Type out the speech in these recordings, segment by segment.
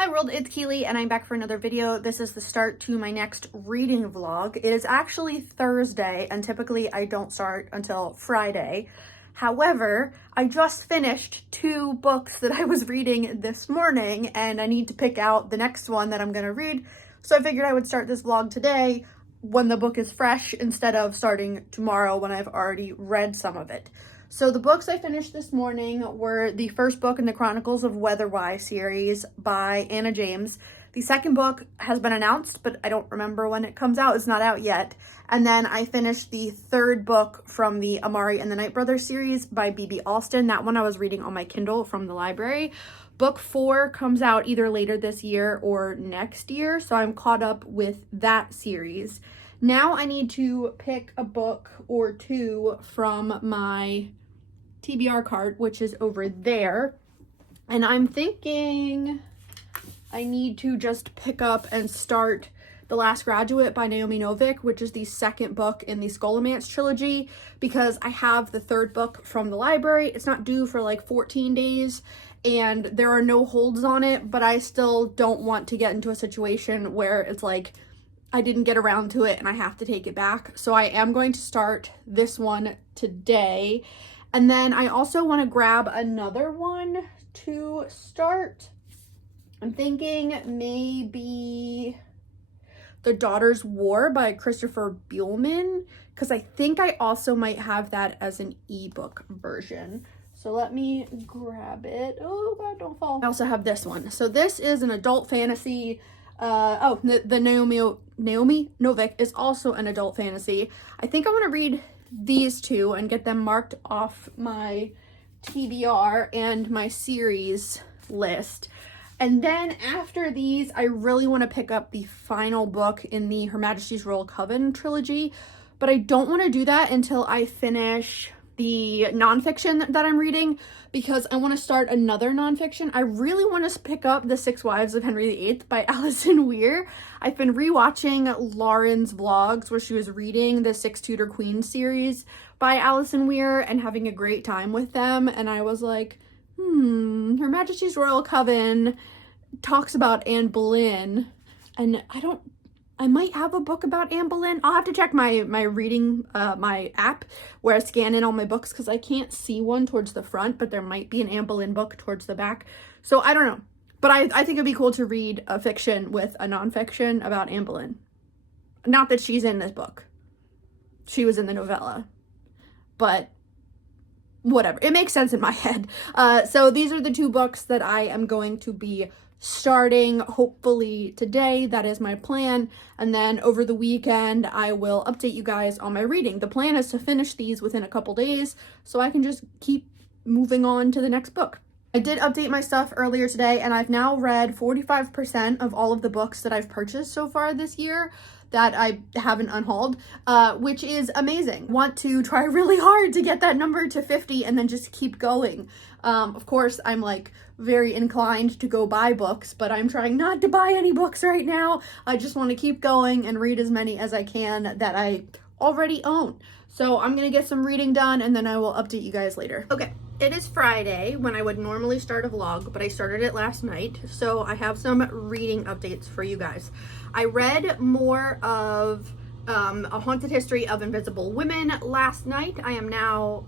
Hi world, it's Keely and I'm back for another video. This is the start to my next reading vlog. It is actually Thursday and typically I don't start until Friday. However, I just finished 2 books that I was reading this morning and I need to pick out the next one that I'm gonna read. So I figured I would start this vlog today when the book is fresh instead of starting tomorrow when I've already read some of it. So the books I finished this morning were the first book in the Chronicles of Weatherwise series by Anna James. The second book has been announced, but I don't remember when it comes out. It's not out yet. And then I finished the third book from the Amari and the Night Brothers series by B.B. Alston. That one I was reading on my Kindle from the library. Book 4 comes out either later this year or next year, so I'm caught up with that series. Now I need to pick a book or two from my TBR cart, which is over there, and I'm thinking I need to just pick up and start The Last Graduate by Naomi Novik, which is the second book in the Scholomance trilogy, because I have the third book from the library. It's not due for like 14 days and there are no holds on it, but I still don't want to get into a situation where it's like I didn't get around to it and I have to take it back. So I am going to start this one today. And then I also want to grab another one to start. I'm thinking maybe The Daughter's War by Christopher Buehlman, because I think I also might have that as an ebook version. So let me grab it. Oh God, don't fall. I also have this one. So this is an adult fantasy. The Naomi Novik is also an adult fantasy. I think I want to read these two and get them marked off my TBR and my series list. And then after these, I really want to pick up the final book in the Her Majesty's Royal Coven trilogy, but I don't want to do that until I finish the nonfiction that I'm reading, because I want to start another nonfiction. I really want to pick up The Six Wives of Henry VIII by Alison Weir. I've been rewatching Lauren's vlogs where she was reading the Six Tudor Queens series by Alison Weir and having a great time with them. And I was like, Her Majesty's Royal Coven talks about Anne Boleyn, and I might have a book about Anne Boleyn. I'll have to check my reading, my app where I scan in all my books, because I can't see one towards the front, but there might be an Anne Boleyn book towards the back. So I don't know. But I think it'd be cool to read a fiction with a nonfiction about Anne Boleyn. Not that she's in this book. She was in the novella. But whatever. It makes sense in my head. So these are the 2 books that I am going to be starting hopefully today. That is my plan. And then over the weekend I will update you guys on my reading. The plan is to finish these within a couple days so I can just keep moving on to the next book. I did update my stuff earlier today and I've now read 45% of all of the books that I've purchased so far this year that I haven't unhauled, which is amazing. Want to try really hard to get that number to 50 and then just keep going. Of course, I'm like very inclined to go buy books, but I'm trying not to buy any books right now. I just want to keep going and read as many as I can that I already own. So I'm gonna get some reading done and then I will update you guys later. Okay, it is Friday when I would normally start a vlog, but I started it last night. So I have some reading updates for you guys. I read more of A Haunted History of Invisible Women last night. I am now,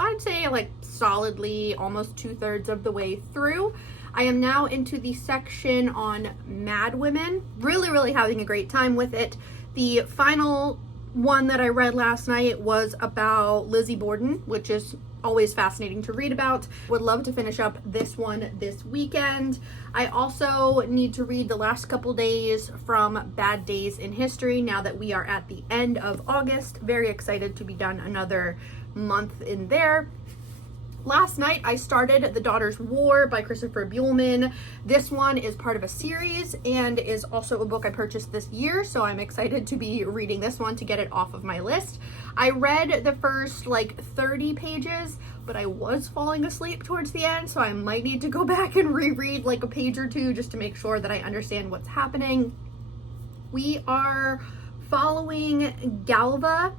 I'd say, like solidly almost 2/3 of the way through. I am now into the section on Mad Women. Really having a great time with it. The final one that I read last night was about Lizzie Borden, which is always fascinating to read about. Would love to finish up this one this weekend. I also need to read the last couple days from Bad Days in History now that we are at the end of August. Very excited to be done another month in there. Last night I started The Daughter's War by Christopher Buehlman. This one is part of a series and is also a book I purchased this year, so I'm excited to be reading this one to get it off of my list. I read the first like 30 pages, but I was falling asleep towards the end, so I might need to go back and reread like a page or two just to make sure that I understand what's happening. We are following Galva,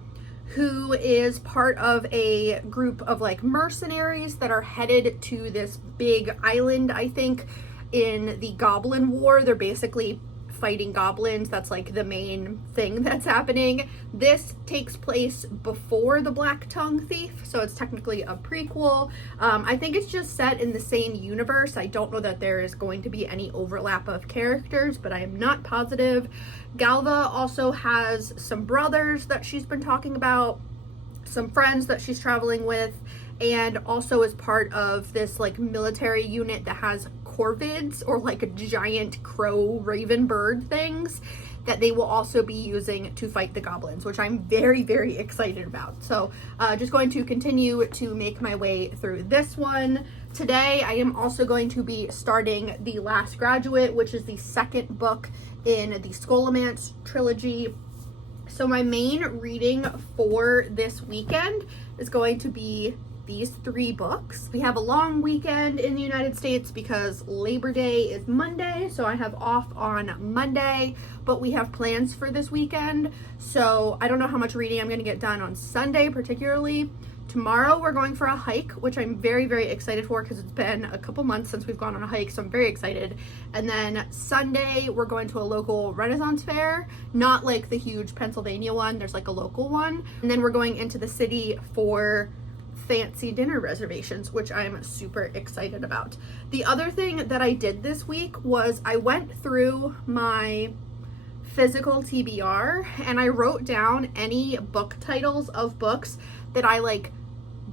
who is part of a group of like mercenaries that are headed to this big island, I think, in the Goblin War. They're basically fighting goblins. That's like the main thing that's happening. This takes place before the Black Tongue Thief, so it's technically a prequel. I think it's just set in the same universe. I don't know that there is going to be any overlap of characters, but I am not positive. Galva also has some brothers that she's been talking about, some friends that she's traveling with, and also is part of this like military unit that has corvids, or like giant crow raven bird things, that they will also be using to fight the goblins, which I'm very, very excited about. So just going to continue to make my way through this one. Today I am also going to be starting The Last Graduate, which is the second book in the Scholomance trilogy. So my main reading for this weekend is going to be these 3 books. We have a long weekend in the United States because Labor Day is Monday, so I have off on Monday, but we have plans for this weekend. So I don't know how much reading I'm gonna get done on Sunday particularly. Tomorrow we're going for a hike, which I'm very, very excited for because it's been a couple months since we've gone on a hike, so I'm very excited. And then Sunday we're going to a local Renaissance fair, not like the huge Pennsylvania one, there's like a local one. And then we're going into the city for fancy dinner reservations, which I'm super excited about. The other thing that I did this week was I went through my physical TBR and I wrote down any book titles of books that I like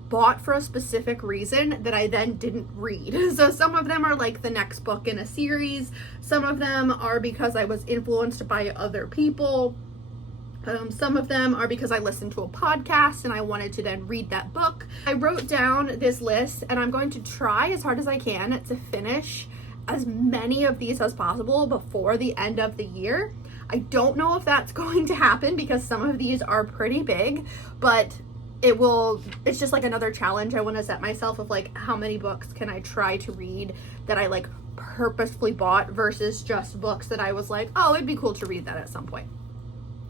bought for a specific reason that I then didn't read. So some of them are like the next book in a series, some of them are because I was influenced by other people. Some of them are because I listened to a podcast and I wanted to then read that book. I wrote down this list and I'm going to try as hard as I can to finish as many of these as possible before the end of the year. I don't know if that's going to happen because some of these are pretty big, but it's just like another challenge I want to set myself of like how many books can I try to read that I like purposefully bought versus just books that I was like, oh, it'd be cool to read that at some point.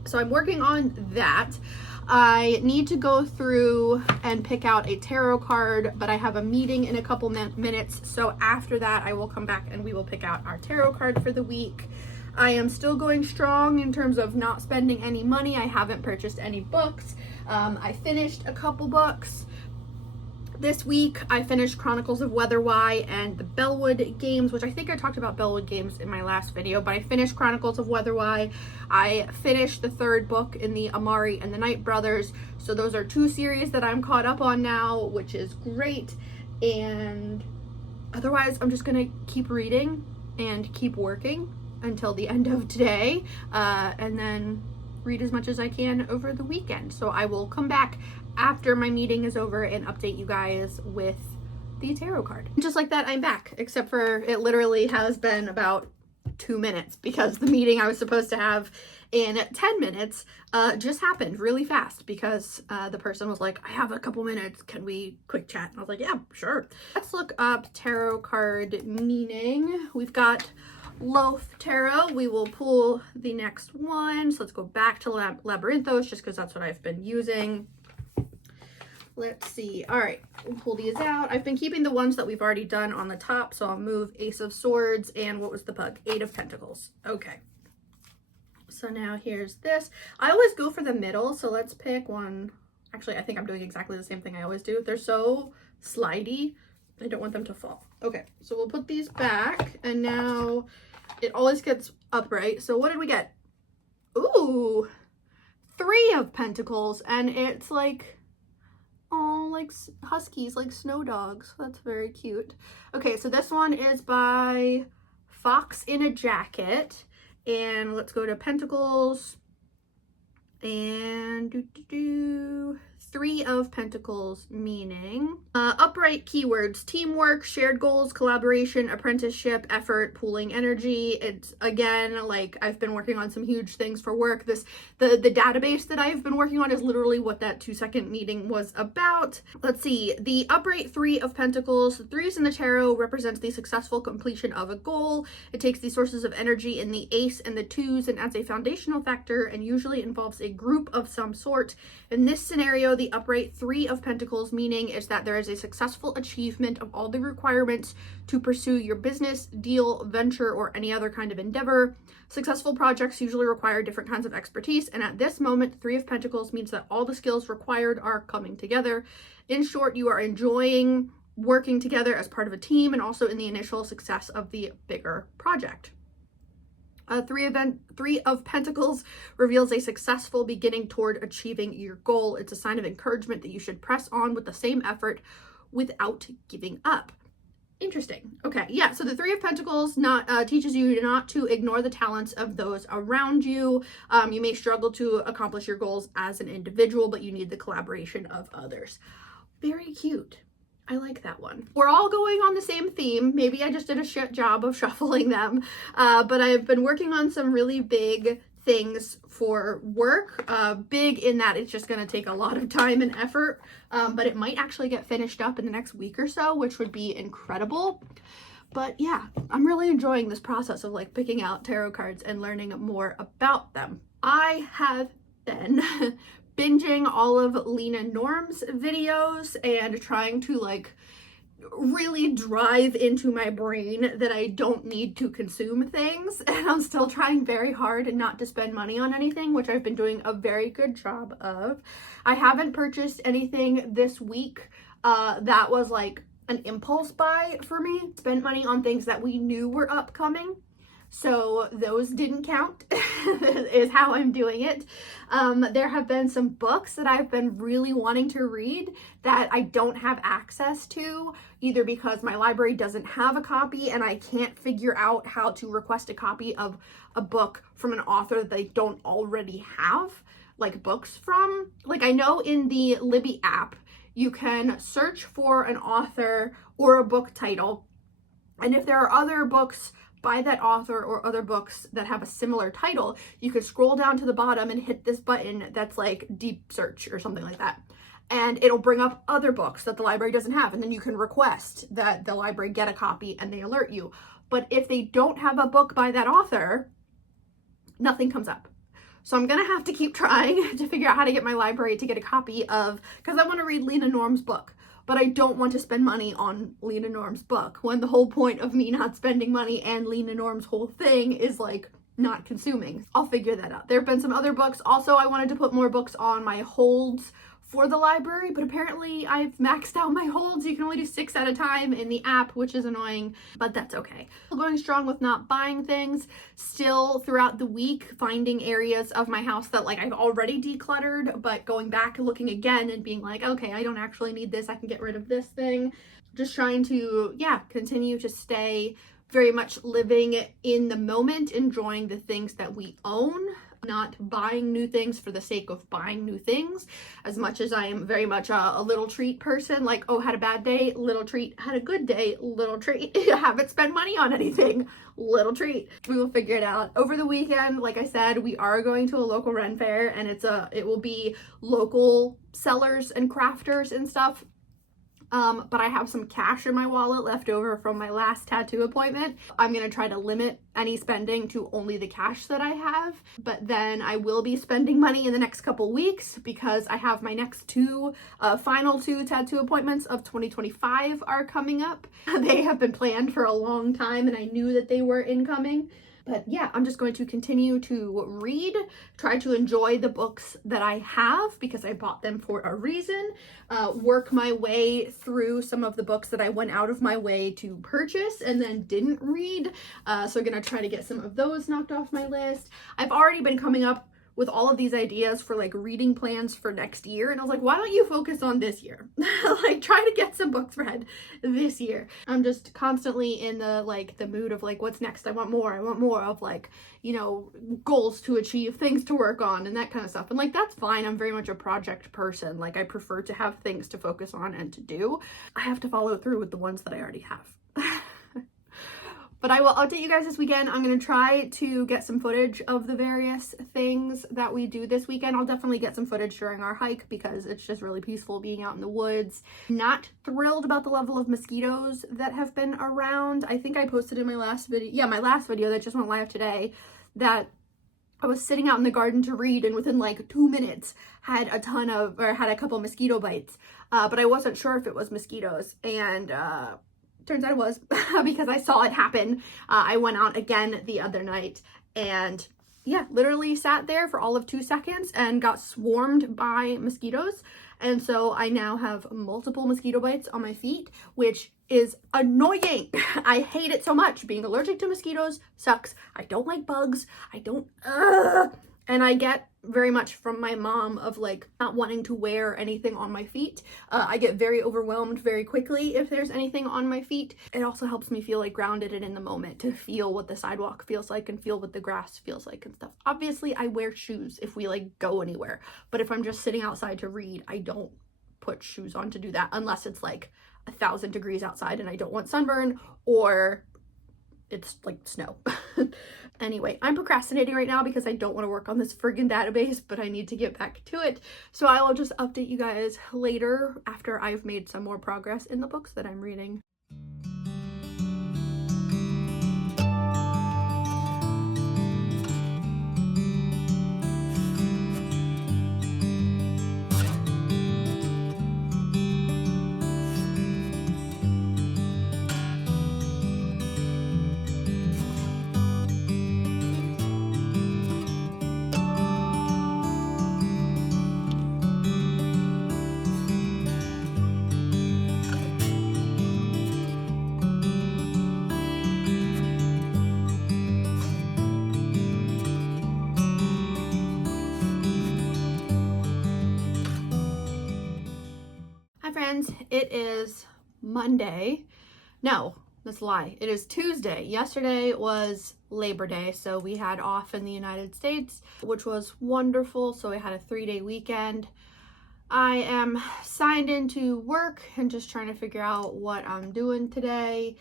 So I'm working on that. I need to go through and pick out a tarot card, but I have a meeting in a couple minutes. So after that, I will come back and we will pick out our tarot card for the week. I am still going strong in terms of not spending any money. I haven't purchased any books. I finished a couple books. This week, I finished Chronicles of Weatherwhy and the Bellwood Games, which I think I talked about Bellwood Games in my last video, but I finished Chronicles of Weatherwhy. I finished the 3rd book in the Amari and the Knight Brothers. So those are 2 series that I'm caught up on now, which is great. And otherwise, I'm just gonna keep reading and keep working until the end of today, and then read as much as I can over the weekend. So I will come back after my meeting is over and update you guys with the tarot card. Just like that, I'm back, except for it literally has been about 2 minutes because the meeting I was supposed to have in 10 minutes just happened really fast because the person was like, I have a couple minutes, can we quick chat? And I was like, yeah, sure. Let's look up tarot card meaning. We've got Loaf Tarot. We will pull the next one. So let's go back to Labyrinthos just because that's what I've been using. Let's see. All right, we'll pull these out. I've been keeping the ones that we've already done on the top, so I'll move Ace of Swords and what was the bug? 8 of Pentacles. Okay. So now here's this. I always go for the middle, so let's pick one. Actually, I think I'm doing exactly the same thing I always do. They're so slidey. I don't want them to fall. Okay, so we'll put these back, and now it always gets upright. So what did we get? Ooh, 3 of Pentacles, and it's like, oh, like huskies, like snow dogs. That's very cute. Okay, so this one is by Fox in a Jacket, and let's go to Pentacles, and 3 of Pentacles meaning upright keywords: teamwork, shared goals, collaboration, apprenticeship, effort, pooling energy. It's again like I've been working on some huge things for work. The database that I've been working on is literally what that 2-second meeting was about. Let's see, the upright 3 of Pentacles. The 3s in the tarot represents the successful completion of a goal. It takes the sources of energy in the ace and the 2s and adds a foundational factor and usually involves a group of some sort. In this scenario, the upright Three of Pentacles, meaning is that there is a successful achievement of all the requirements to pursue your business, deal, venture, or any other kind of endeavor. Successful projects usually require different kinds of expertise, and at this moment, Three of Pentacles means that all the skills required are coming together. In short, you are enjoying working together as part of a team and also in the initial success of the bigger project. Three of Pentacles reveals a successful beginning toward achieving your goal. It's a sign of encouragement that you should press on with the same effort without giving up. Interesting. Okay, yeah, so the Three of Pentacles teaches you not to ignore the talents of those around you. You may struggle to accomplish your goals as an individual, but you need the collaboration of others. Very cute. I like that one. We're all going on the same theme. Maybe I just did a shit job of shuffling them, but I've been working on some really big things for work. Big in that it's just going to take a lot of time and effort, but it might actually get finished up in the next week or so, which would be incredible. But yeah, I'm really enjoying this process of like picking out tarot cards and learning more about them. I have been binging all of Lena Norm's videos and trying to like really drive into my brain that I don't need to consume things, and I'm still trying very hard not to spend money on anything, which I've been doing a very good job of. I haven't purchased anything this week that was like an impulse buy for me. Spent money on things that we knew were upcoming, so those didn't count is how I'm doing it. There have been some books that I've been really wanting to read that I don't have access to, either because my library doesn't have a copy and I can't figure out how to request a copy of a book from an author that they don't already have like books from. Like I know in the Libby app, you can search for an author or a book title, and if there are other books by that author or other books that have a similar title, you could scroll down to the bottom and hit this button that's like deep search or something like that. And it'll bring up other books that the library doesn't have. And then you can request that the library get a copy and they alert you. But if they don't have a book by that author, nothing comes up. So I'm gonna have to keep trying to figure out how to get my library to get a copy of, because I want to read Lena Norm's book, but I don't want to spend money on Lena Norm's book when the whole point of me not spending money and Lena Norm's whole thing is like not consuming. I'll figure that out. There have been some other books. Also, I wanted to put more books on my holds for the library, but apparently I've maxed out my holds. You can only do 6 at a time in the app, which is annoying, but that's okay. Going strong with not buying things. Still throughout the week, finding areas of my house that like I've already decluttered, but going back and looking again and being like, okay, I don't actually need this. I can get rid of this thing. Just trying to, yeah, continue to stay very much living in the moment, enjoying the things that we own, not buying new things for the sake of buying new things. As much as I am very much a little treat person, like, oh, had a bad day, little treat, had a good day, little treat, haven't spent money on anything, little treat. We will figure it out. Over the weekend, like I said, we are going to a local Ren fair, and it will be local sellers and crafters and stuff. But I have some cash in my wallet left over from my last tattoo appointment. I'm going to try to limit any spending to only the cash that I have, but then I will be spending money in the next couple weeks because I have my next final two tattoo appointments of 2025 are coming up. They have been planned for a long time and I knew that they were incoming. But yeah, I'm just going to continue to read, try to enjoy the books that I have because I bought them for a reason, work my way through some of the books that I went out of my way to purchase and then didn't read. So I'm going to try to get some of those knocked off my list. I've already been coming up with all of these ideas for like reading plans for next year, and I was like, why don't you focus on this year? Like try to get some books read this year. I'm just constantly in the mood of like, what's next? I want more of like, you know, goals to achieve, things to work on and that kind of stuff. And like, that's fine. I'm very much a project person. Like I prefer to have things to focus on and to do. I have to follow through with the ones that I already have. But I will update you guys this weekend. I'm going to try to get some footage of the various things that we do this weekend. I'll definitely get some footage during our hike because it's just really peaceful being out in the woods. Not thrilled about the level of mosquitoes that have been around. I think I posted in my last video, my last video that just went live today, that I was sitting out in the garden to read, and within like 2 minutes had a couple mosquito bites, but I wasn't sure if it was mosquitoes, and turns out it was because I saw it happen. I went out again the other night, and yeah, literally sat there for all of 2 seconds and got swarmed by mosquitoes. And so I now have multiple mosquito bites on my feet, which is annoying. I hate it so much. Being allergic to mosquitoes sucks. I don't like bugs. And I get very much from my mom of like not wanting to wear anything on my feet. I get very overwhelmed very quickly if there's anything on my feet. It also helps me feel like grounded and in the moment, to feel what the sidewalk feels like and feel what the grass feels like and stuff. Obviously I wear shoes if we like go anywhere, but if I'm just sitting outside to read, I don't put shoes on to do that unless it's like 1,000 degrees outside and I don't want sunburn, or it's like snow. Anyway, I'm procrastinating right now because I don't want to work on this friggin' database, but I need to get back to it. So I will just update you guys later after I've made some more progress in the books that I'm reading. Hi friends, it is Monday. No, that's a lie. It is Tuesday. Yesterday was Labor Day, so we had off in the United States, which was wonderful. So I had a 3-day weekend. I am signed into work and just trying to figure out what I'm doing today.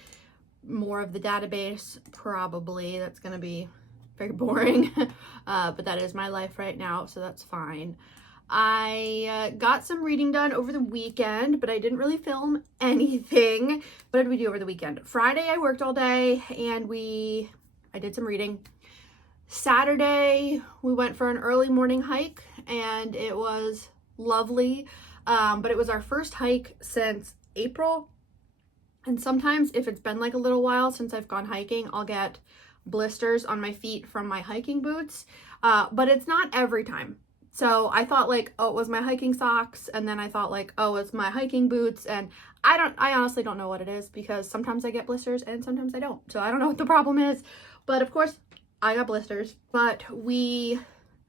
More of the database, probably. That's going to be very boring, but that is my life right now, so that's fine. I got some reading done over the weekend, but I didn't really film anything. What did we do over the weekend? Friday, I worked all day and I did some reading. Saturday, we went for an early morning hike and it was lovely. But it was our first hike since April. And sometimes if it's been like a little while since I've gone hiking, I'll get blisters on my feet from my hiking boots. But it's not every time. So I thought like, oh, it was my hiking socks. And then I thought like, oh, it's my hiking boots. And I honestly don't know what it is, because sometimes I get blisters and sometimes I don't. So I don't know what the problem is, but of course I got blisters. But we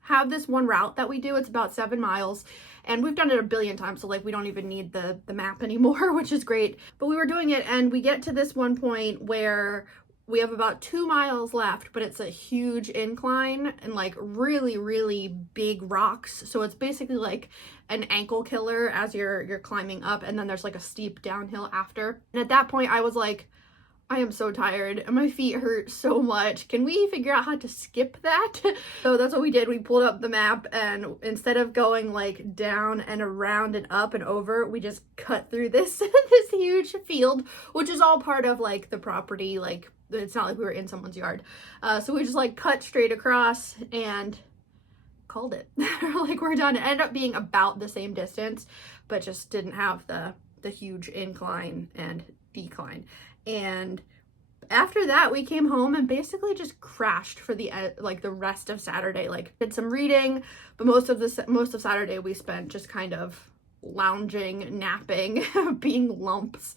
have this one route that we do. It's about 7 miles and we've done it a billion times. So like we don't even need the map anymore, which is great. But we were doing it and we get to this one point where we have about 2 miles left, but it's a huge incline and like really, really big rocks. So it's basically like an ankle killer as you're climbing up, and then there's like a steep downhill after. And at that point I was like, I am so tired and my feet hurt so much. Can we figure out how to skip that? So that's what we did. We pulled up the map, and instead of going like down and around and up and over, we just cut through this this huge field, which is all part of like the property. Like it's not like we were in someone's yard. So we just like cut straight across and called it. Like we're done. It ended up being about the same distance, but just didn't have the huge incline and decline. And after that we came home and basically just crashed for the rest of Saturday. Like did some reading, but most of Saturday we spent just kind of lounging, napping, being lumps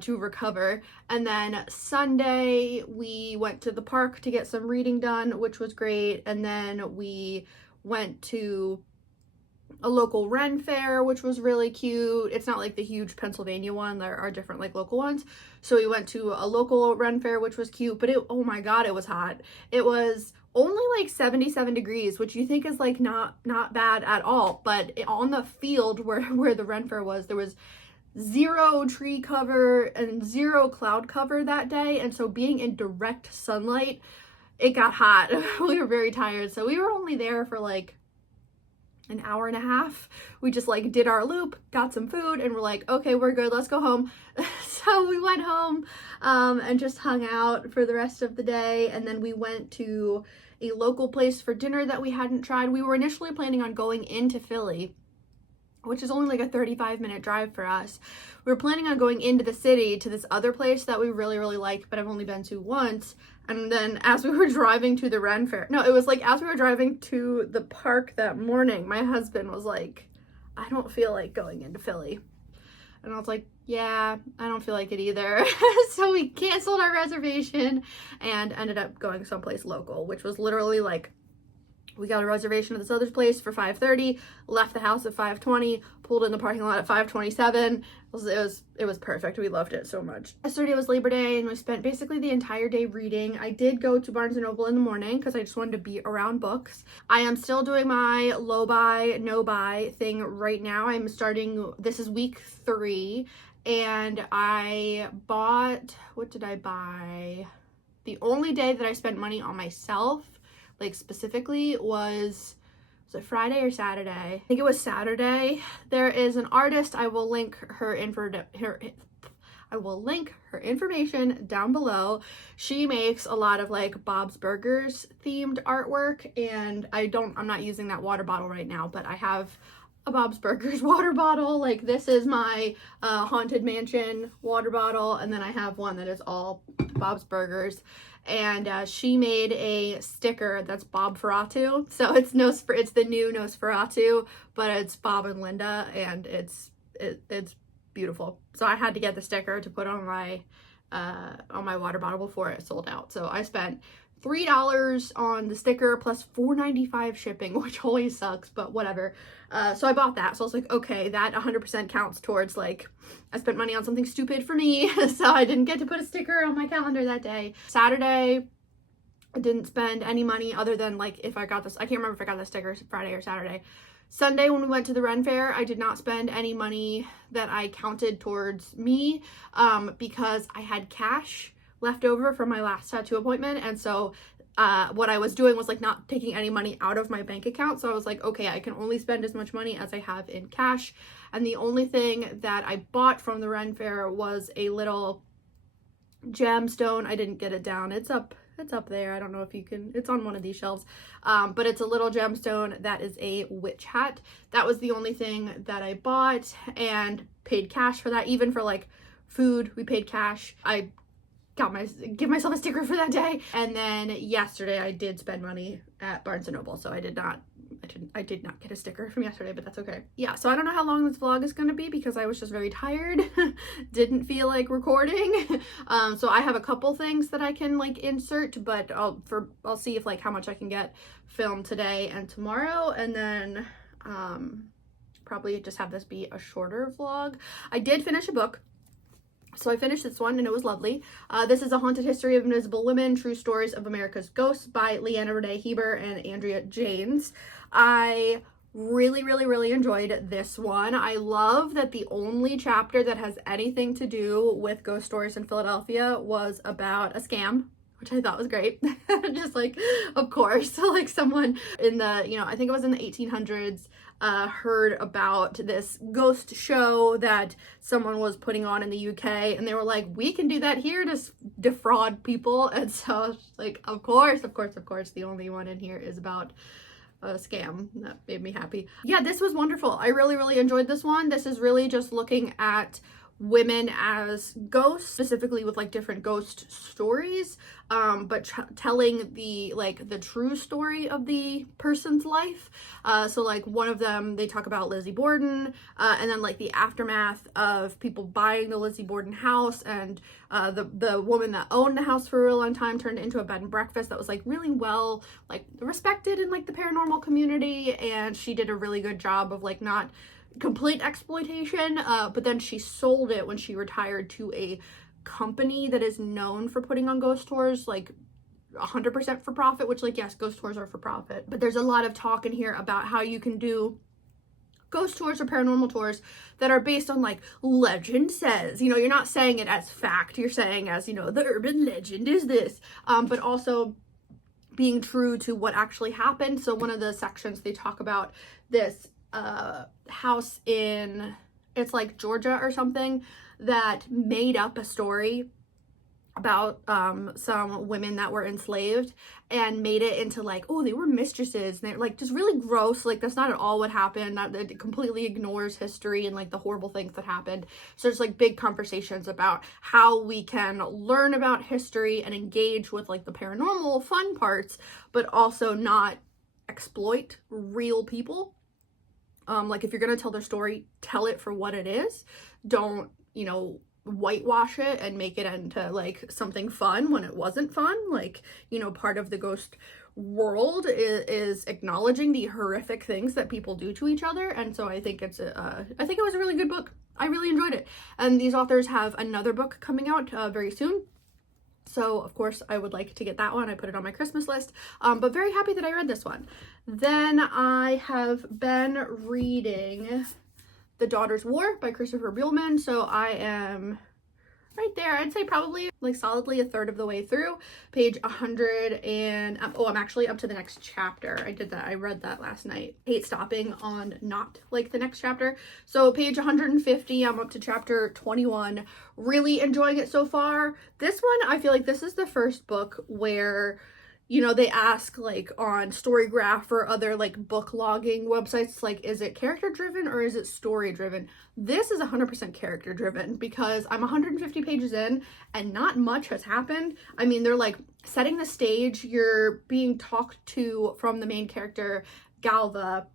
to recover. And then Sunday we went to the park to get some reading done, which was great. And then we went to a local Ren fair, which was really cute. It's not like the huge Pennsylvania one. There are different like local ones. So we went to a local Ren fair, which was cute, but oh my God, it was hot. It was only like 77 degrees, which you think is like not bad at all. But on the field where the Ren fair was, there was 0 tree cover and 0 cloud cover that day. And so being in direct sunlight, it got hot. We were very tired. So we were only there for like an hour and a half. We just like did our loop, got some food, and we're like, okay, we're good, let's go home. So we went home and just hung out for the rest of the day, and then we went to a local place for dinner that we hadn't tried. We were initially planning on going into Philly, which is only like a 35-minute drive for us. We were planning on going into the city to this other place that we really, really like, but I've only been to once. And then as we were driving to the Ren Fair, no, it was like as we were driving to the park that morning, my husband was like, I don't feel like going into Philly. And I was like, yeah, I don't feel like it either. So we canceled our reservation and ended up going someplace local, which was literally like, we got a reservation at this other place for 5:30, left the house at 5:20, pulled in the parking lot at 5:27. It was perfect. We loved it so much. Yesterday was Labor Day, and we spent basically the entire day reading. I did go to Barnes & Noble in the morning because I just wanted to be around books. I am still doing my low buy, no buy thing right now. I'm starting, this is week 3, and I bought, what did I buy? The only day that I spent money on myself, like specifically, was it Friday or Saturday? I think it was Saturday. There is an artist. I will link her information down below. She makes a lot of like Bob's Burgers themed artwork, and I'm not using that water bottle right now, but I have a Bob's Burgers water bottle. Like, this is my Haunted Mansion water bottle, and then I have one that is all Bob's Burgers. And she made a sticker that's Bob Ferratu. So it's the new Nosferatu, but it's Bob and Linda, and it's beautiful. So I had to get the sticker to put on my water bottle before it sold out. So I spent $3 on the sticker plus $4.95 shipping, which always sucks, but whatever. So I bought that. So I was like, okay, that 100% counts towards, like, I spent money on something stupid for me. So I didn't get to put a sticker on my calendar that day. Saturday, I didn't spend any money other than, like, if I got this, I can't remember if I got the sticker Friday or Saturday. Sunday, when we went to the Ren Fair, I did not spend any money that I counted towards me because I had cash left over from my last tattoo appointment, and so what I was doing was like not taking any money out of my bank account. So I was like, okay, I can only spend as much money as I have in cash. And the only thing that I bought from the Ren Fair was a little gemstone. I didn't get it down. It's up there. I don't know if you can, it's on one of these shelves. But it's a little gemstone that is a witch hat. That was the only thing that I bought and paid cash for that. Even for like food, we paid cash. I give myself a sticker for that day. And then yesterday I did spend money at Barnes & Noble, so I did not get a sticker from yesterday, but that's okay. Yeah, so I don't know how long this vlog is going to be because I was just very tired. Didn't feel like recording. So I have a couple things that I can like insert, but I'll see if like how much I can get filmed today and tomorrow, and then probably just have this be a shorter vlog. I did finish a book. So I finished this one and it was lovely. This is A Haunted History of Invisible Women, True Stories of America's Ghosts by Leanna Renee Heber and Andrea Janes. I really, really, really enjoyed this one. I love that the only chapter that has anything to do with ghost stories in Philadelphia was about a scam, which I thought was great. Just like, of course, like someone in the, I think it was in the 1800s, heard about this ghost show that someone was putting on in the UK, and they were like, we can do that here to defraud people. And so I was like, of course, the only one in here is about a scam. That made me happy. Yeah, this was wonderful. I really, really enjoyed this one. This is really just looking at women as ghosts, specifically with like different ghost stories, but telling the true story of the person's life. So like one of them, they talk about Lizzie Borden, and then like the aftermath of people buying the Lizzie Borden house, and the woman that owned the house for a really long time turned it into a bed and breakfast that was like really well like respected in like the paranormal community, and she did a really good job of like not complete exploitation, but then she sold it when she retired to a company that is known for putting on ghost tours like 100% for profit, which like, yes, ghost tours are for profit, but there's a lot of talk in here about how you can do ghost tours or paranormal tours that are based on like legend says, you're not saying it as fact, you're saying as, the urban legend is this, but also being true to what actually happened. So one of the sections they talk about this house in, it's like Georgia or something, that made up a story about some women that were enslaved and made it into like, oh, they were mistresses, and they're like just really gross. Like, that's not at all what happened. That it completely ignores history and like the horrible things that happened. So it's like big conversations about how we can learn about history and engage with like the paranormal fun parts, but also not exploit real people. Like, if you're gonna tell their story, tell it for what it is. Don't, you know, whitewash it and make it into like something fun when it wasn't fun. Like, you know, part of the ghost world is acknowledging the horrific things that people do to each other. And so I think it was a really good book. I really enjoyed it. And these authors have another book coming out very soon. So of course I would like to get that one. I put it on my Christmas list, but very happy that I read this one. Then I have been reading The Daughter's War by Christopher Buehlman. So I am right there. I'd say probably like solidly a third of the way through page 100, and I'm actually up to the next chapter. I read that last night. Hate stopping on not like the next chapter. So page 150, I'm up to chapter 21. Really enjoying it so far. This one, I feel like this is the first book where, you know, they ask like on Storygraph or other like book logging websites, like, is it character driven or is it story driven? This is 100% character driven because I'm 150 pages in and not much has happened. I mean, they're like setting the stage. You're being talked to from the main character, Galva,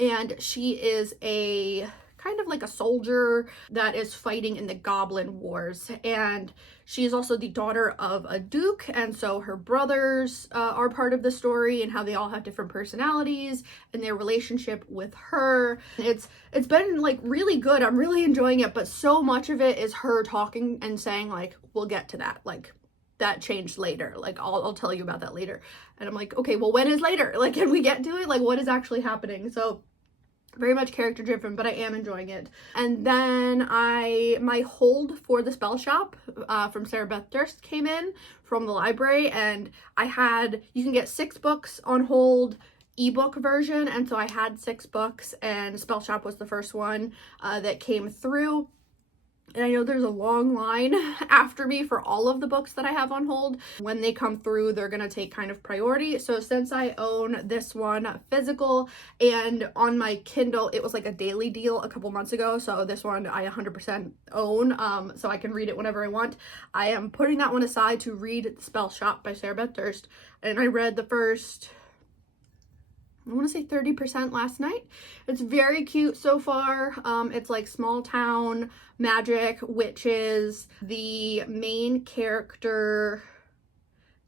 and she is a kind of like a soldier that is fighting in the Goblin Wars, and she is also the daughter of a duke, and so her brothers are part of the story and how they all have different personalities and their relationship with her. It's been like really good. I'm really enjoying it, but so much of it is her talking and saying like, we'll get to that, like that changed later, like I'll tell you about that later. And I'm like, okay, well, when is later? Like, can we get to it? Like, what is actually happening? So very much character driven, but I am enjoying it. And then my hold for The Spell Shop from Sarah Beth Durst came in from the library, and you can get 6 books on hold, ebook version, and so I had 6 books, and Spell Shop was the first one that came through. And I know there's a long line after me for all of the books that I have on hold. When they come through, they're going to take kind of priority. So since I own this one physical and on my Kindle, it was like a daily deal a couple months ago. So this one I 100% own, so I can read it whenever I want. I am putting that one aside to read The Spell Shop by Sarah Beth Durst. And I read the first, I want to say 30% last night. It's very cute so far. It's like small town magic, witches. The main character,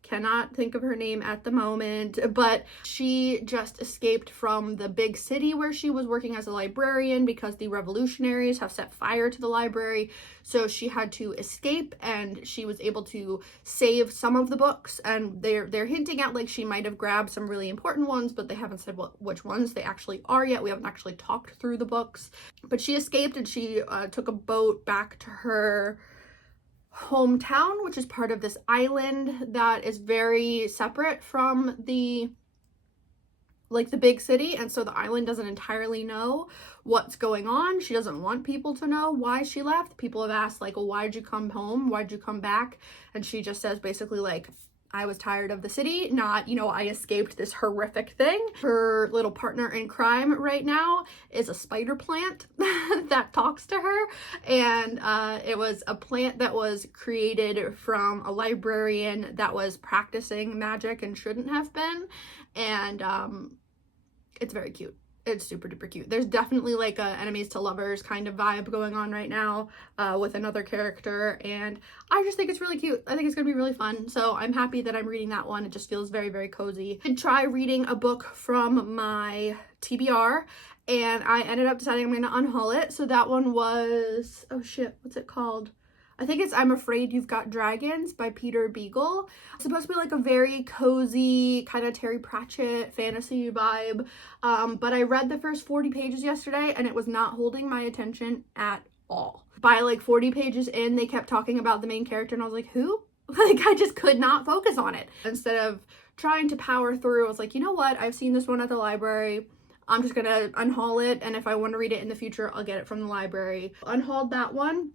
cannot think of her name at the moment, but she just escaped from the big city where she was working as a librarian because the revolutionaries have set fire to the library. So she had to escape, and she was able to save some of the books, and they're hinting at like she might have grabbed some really important ones, but they haven't said which ones they actually are yet. We haven't actually talked through the books, but she escaped, and she took a boat back to her hometown, which is part of this island that is very separate from the big city, and so the island doesn't entirely know what's going on. She doesn't want people to know why she left. People have asked like, well, why'd you come home? Why'd you come back? And she just says basically like, I was tired of the city, not, you know, I escaped this horrific thing. Her little partner in crime right now is a spider plant that talks to her. And it was a plant that was created from a librarian that was practicing magic and shouldn't have been. And it's very cute. It's super duper cute. There's definitely like a enemies to lovers kind of vibe going on right now with another character, and I just think it's really cute. I think it's gonna be really fun, so I'm happy that I'm reading that one. It just feels very, very cozy. I did try reading a book from my TBR, and I ended up deciding I'm gonna unhaul it. So that one was, oh shit, what's it called? I think it's I'm Afraid You've Got Dragons by Peter Beagle. It's supposed to be like a very cozy kind of Terry Pratchett fantasy vibe, but I read the first 40 pages yesterday and it was not holding my attention at all. By like 40 pages in, they kept talking about the main character and I was like, who? Like, I just could not focus on it. Instead of trying to power through, I was like, you know what? I've seen this one at the library. I'm just gonna unhaul it, and if I want to read it in the future, I'll get it from the library. Unhauled that one.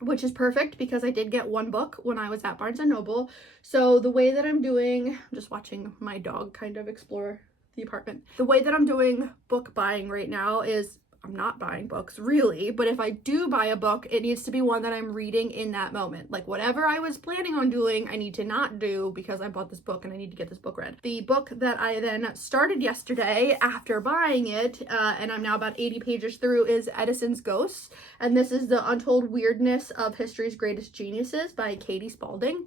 which is perfect because I did get one book when I was at Barnes & Noble. So the way that I'm doing, I'm just watching my dog kind of explore the apartment. The way that I'm doing book buying right now is I'm not buying books really, but if I do buy a book, it needs to be one that I'm reading in that moment. Like whatever I was planning on doing, I need to not do because I bought this book and I need to get this book read. The book that I then started yesterday after buying it, and I'm now about 80 pages through, is Edison's Ghosts. And this is The Untold Weirdness of History's Greatest Geniuses by Katie Spalding.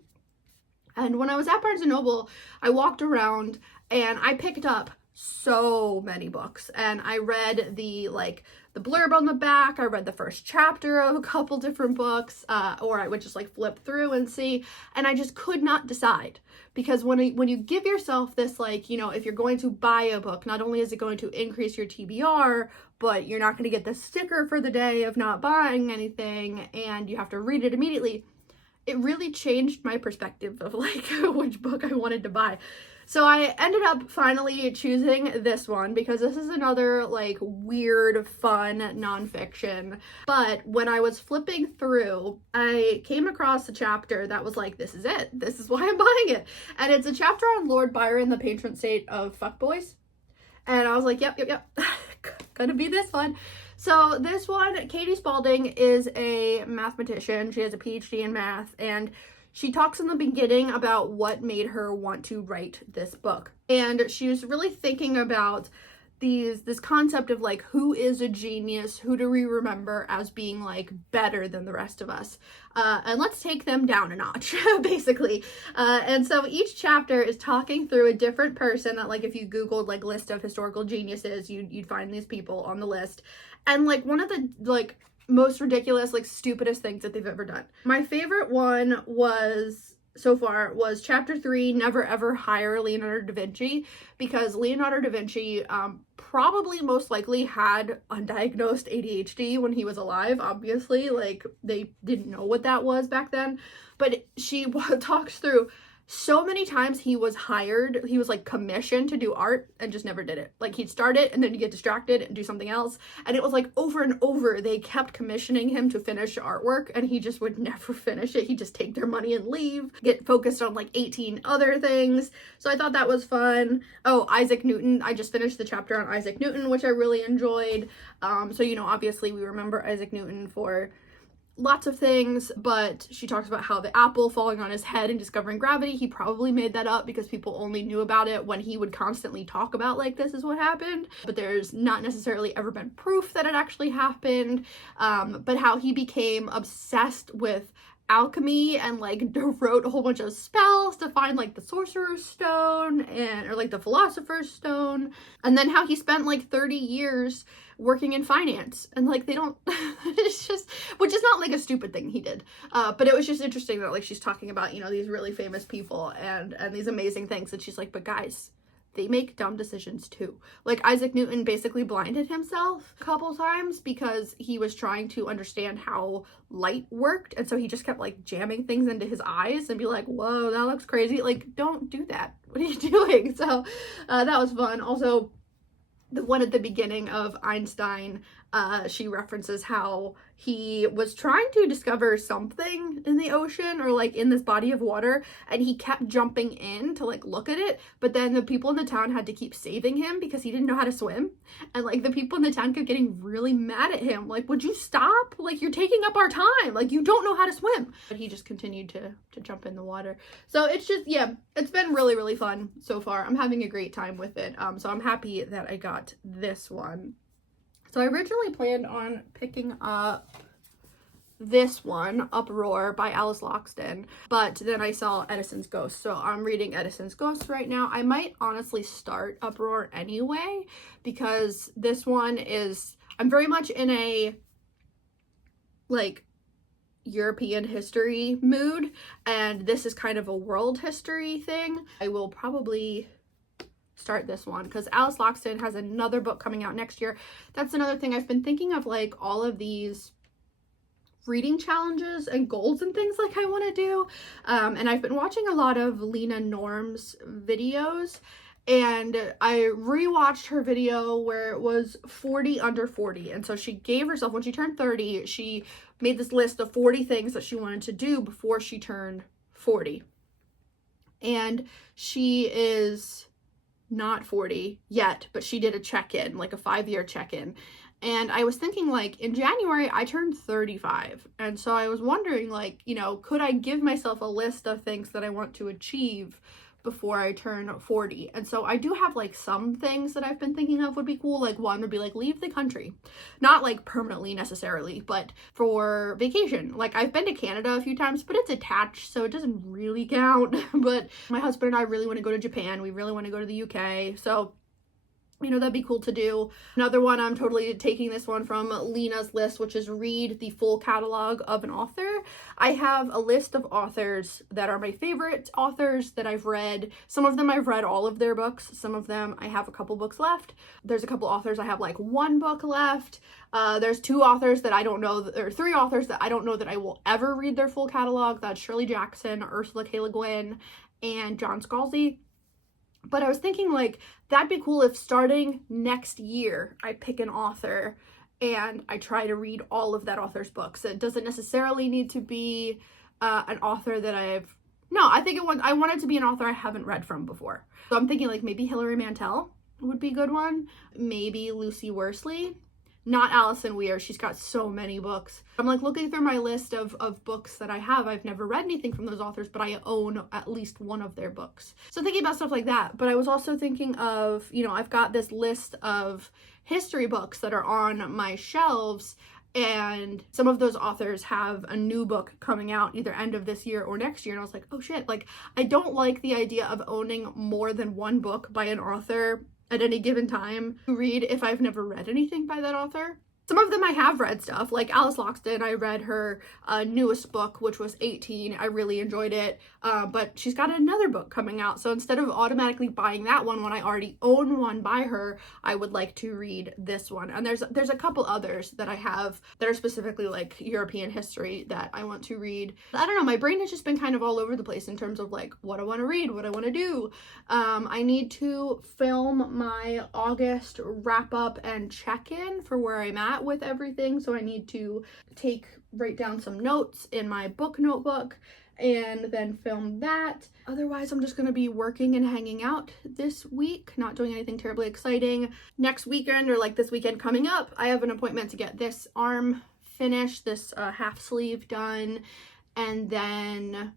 And when I was at Barnes & Noble, I walked around and I picked up so many books, and I read the blurb on the back. I read the first chapter of a couple different books, or I would just like flip through and see, and I just could not decide, because when you give yourself this, like, you know, if you're going to buy a book, not only is it going to increase your TBR, but you're not going to get the sticker for the day of not buying anything, and you have to read it immediately. It really changed my perspective of like which book I wanted to buy. So I ended up finally choosing this one because this is another like weird, fun nonfiction. But when I was flipping through, I came across a chapter that was like, this is it. This is why I'm buying it. And it's a chapter on Lord Byron, the patron saint of fuckboys. And I was like, yep. Gonna be this one. So this one, Katie Spalding is a mathematician. She has a PhD in math, and she talks in the beginning about what made her want to write this book. And she was really thinking about this concept of like, who is a genius? Who do we remember as being like better than the rest of us? And let's take them down a notch, basically. And so each chapter is talking through a different person that, like, if you Googled like list of historical geniuses, you'd find these people on the list. And like one of the like most ridiculous, like stupidest things that they've ever done. My favorite one so far was chapter 3, Never Ever Hire Leonardo da Vinci, because Leonardo da Vinci probably most likely had undiagnosed ADHD when he was alive. Obviously, like, they didn't know what that was back then, but she talks through so many times he was like commissioned to do art and just never did it. Like, he'd start it and then he'd get distracted and do something else. And it was like over and over, they kept commissioning him to finish artwork and he just would never finish it. He'd just take their money and leave, get focused on like 18 other things. So I thought that was fun. Oh, Isaac Newton. I just finished the chapter on Isaac Newton, which I really enjoyed. So, you know, obviously we remember Isaac Newton for lots of things, but she talks about how the apple falling on his head and discovering gravity, he probably made that up because people only knew about it when he would constantly talk about like, this is what happened, but there's not necessarily ever been proof that it actually happened. But how he became obsessed with alchemy and like wrote a whole bunch of spells to find like the sorcerer's stone or like the philosopher's stone, and then how he spent like 30 years working in finance, and like they don't it's just, which is not like a stupid thing he did, but it was just interesting that like she's talking about, you know, these really famous people and these amazing things, and she's like, but guys, they make dumb decisions too. Like, Isaac Newton basically blinded himself a couple times because he was trying to understand how light worked, and so he just kept like jamming things into his eyes and be like, whoa, that looks crazy. Like, don't do that. What are you doing? So that was fun. Also, the one at the beginning of Einstein, she references how he was trying to discover something in the ocean or like in this body of water, and he kept jumping in to like look at it, but then the people in the town had to keep saving him because he didn't know how to swim, and like the people in the town kept getting really mad at him, like, would you stop? Like, you're taking up our time, like, you don't know how to swim. But he just continued to jump in the water. So it's just, yeah, it's been really, really fun so far. I'm having a great time with it. So I'm happy that I got this one. So I originally planned on picking up this one, Uproar by Alice Loxton, but then I saw Edison's Ghost, so I'm reading Edison's Ghost right now. I might honestly start Uproar anyway, because this one is, I'm very much in a like European history mood, and this is kind of a world history thing. I will probably start this one because Alice Loxton has another book coming out next year. That's another thing I've been thinking of, like all of these reading challenges and goals and things like I want to do, and I've been watching a lot of Lena Norm's videos, And I rewatched her video where it was 40 under 40. And so she gave herself, when she turned 30, she made this list of 40 things that she wanted to do before she turned 40. And she is not 40 yet, but she did a check-in, like a 5-year check-in. And I was thinking, like, in January, I turned 35. And so I was wondering, like, you know, could I give myself a list of things that I want to achieve before I turn 40? And so I do have, like, some things that I've been thinking of would be cool. Like, one would be, like, leave the country. Not, like, permanently necessarily, but for vacation. Like, I've been to Canada a few times, but it's attached, so it doesn't really count. But my husband and I really want to go to Japan. We really want to go to the UK. So, you know, that'd be cool to do. Another one, I'm totally taking this one from Lena's list, which is read the full catalog of an author. I have a list of authors that are my favorite authors that I've read. Some of them I've read all of their books. Some of them I have a couple books left. There's a couple authors I have like one book left. There's 2 authors that I don't know, or 3 authors that I don't know that I will ever read their full catalog. That's Shirley Jackson, Ursula K. Le Guin, and John Scalzi. But I was thinking, like, that'd be cool if starting next year, I pick an author and I try to read all of that author's books. It doesn't necessarily need to be an author that I want it to be an author I haven't read from before. So I'm thinking, like, maybe Hilary Mantel would be a good one. Maybe Lucy Worsley. Not Alison Weir. She's got so many books. I'm like looking through my list of books that I have. I've never read anything from those authors, but I own at least one of their books. So thinking about stuff like that. But I was also thinking of, you know, I've got this list of history books that are on my shelves, and some of those authors have a new book coming out either end of this year or next year. And I was like, oh shit, like, I don't like the idea of owning more than one book by an author at any given time to read if I've never read anything by that author. Some of them I have read stuff, like Alice Loxton. I read her newest book, which was 18. I really enjoyed it, but she's got another book coming out. So instead of automatically buying that one when I already own one by her, I would like to read this one. And there's a couple others that I have that are specifically like European history that I want to read. I don't know, my brain has just been kind of all over the place in terms of like what I want to read, what I want to do. I need to film my August wrap up and check-in for where I'm at with everything, so I need to write down some notes in my book notebook and then film that. Otherwise, I'm just gonna be working and hanging out this week, not doing anything terribly exciting. Next weekend, or like this weekend coming up, I have an appointment to get this arm finished, this half sleeve done, and then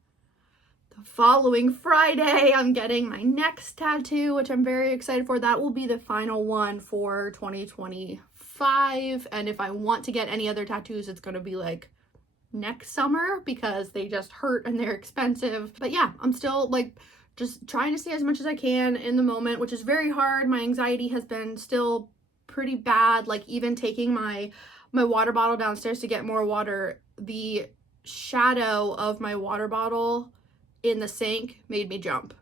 the following Friday, I'm getting my next tattoo, which I'm very excited for. That will be the final one for 2025. And if I want to get any other tattoos, it's going to be like next summer because they just hurt and they're expensive. But yeah, I'm still like just trying to stay as much as I can in the moment, which is very hard. My anxiety has been still pretty bad. Like even taking my water bottle downstairs to get more water, the shadow of my water bottle in the sink made me jump.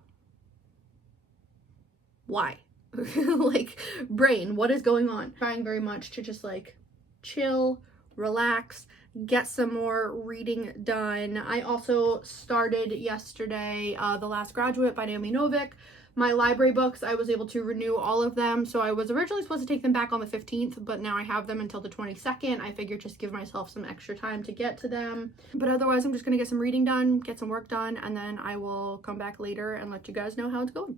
Why? Like, brain, what is going on? Trying very much to just like chill, relax, get some more reading done. I also started yesterday The Last Graduate by Naomi Novik. My library books, I was able to renew all of them. So I was originally supposed to take them back on the 15th, but now I have them until the 22nd. I figured just give myself some extra time to get to them. But otherwise, I'm just gonna get some reading done, get some work done, and then I will come back later and let you guys know how it's going.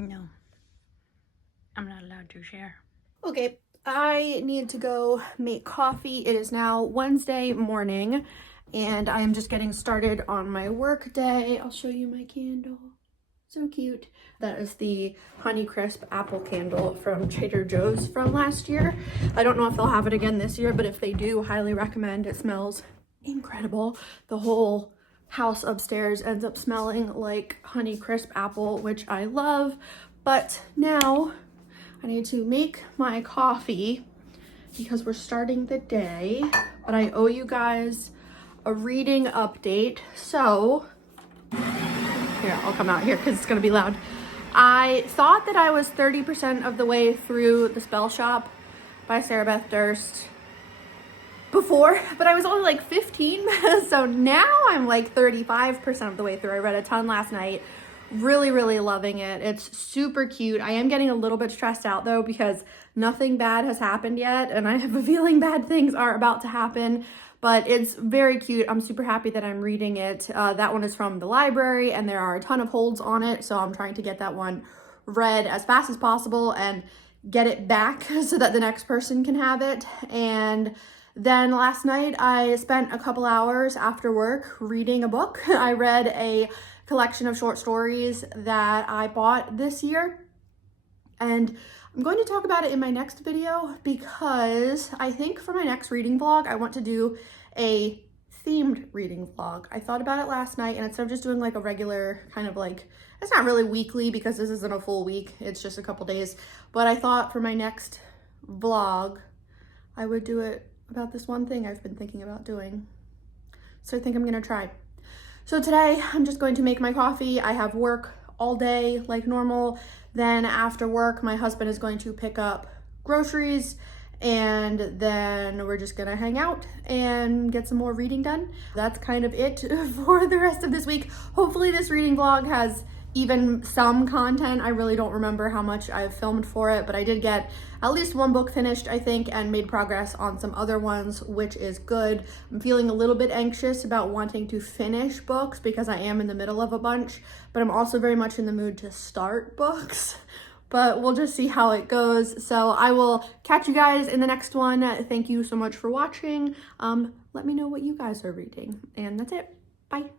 No, I'm not allowed to share. Okay, I need to go make coffee. It is now Wednesday morning and I am just getting started on my work day. I'll show you my candle. So cute. That is the Honeycrisp apple candle from Trader Joe's from last year. I don't know if they'll have it again this year, but if they do, highly recommend. It smells incredible. The whole house upstairs ends up smelling like Honeycrisp apple, which I love. But now I need to make my coffee because we're starting the day, but I owe you guys a reading update. So here, I'll come out here because it's gonna be loud. I thought that I was 30% of the way through The Spell Shop by Sarah Beth Durst before, but I was only like 15. So now I'm like 35% of the way through. I read a ton last night. Really, really loving it. It's super cute. I am getting a little bit stressed out though because nothing bad has happened yet, and I have a feeling bad things are about to happen, but it's very cute. I'm super happy that I'm reading it. That one is from the library and there are a ton of holds on it, so I'm trying to get that one read as fast as possible and get it back so that the next person can have it. And then last night I spent a couple hours after work reading a book. I read a collection of short stories that I bought this year, and I'm going to talk about it in my next video because I think for my next reading vlog I want to do a themed reading vlog. I thought about it last night, and instead of just doing like a regular kind of like, it's not really weekly because this isn't a full week, it's just a couple days, but I thought for my next vlog I would do it about this one thing I've been thinking about doing. So I think I'm gonna try. So today I'm just going to make my coffee. I have work all day like normal. Then after work, my husband is going to pick up groceries, and then we're just gonna hang out and get some more reading done. That's kind of it for the rest of this week. Hopefully this reading vlog has even some content. I really don't remember how much I've filmed for it, but I did get at least one book finished, I think, and made progress on some other ones, which is good. I'm feeling a little bit anxious about wanting to finish books because I am in the middle of a bunch, but I'm also very much in the mood to start books. But we'll just see how it goes. So I will catch you guys in the next one. Thank you so much for watching. Let me know what you guys are reading, and that's it. Bye.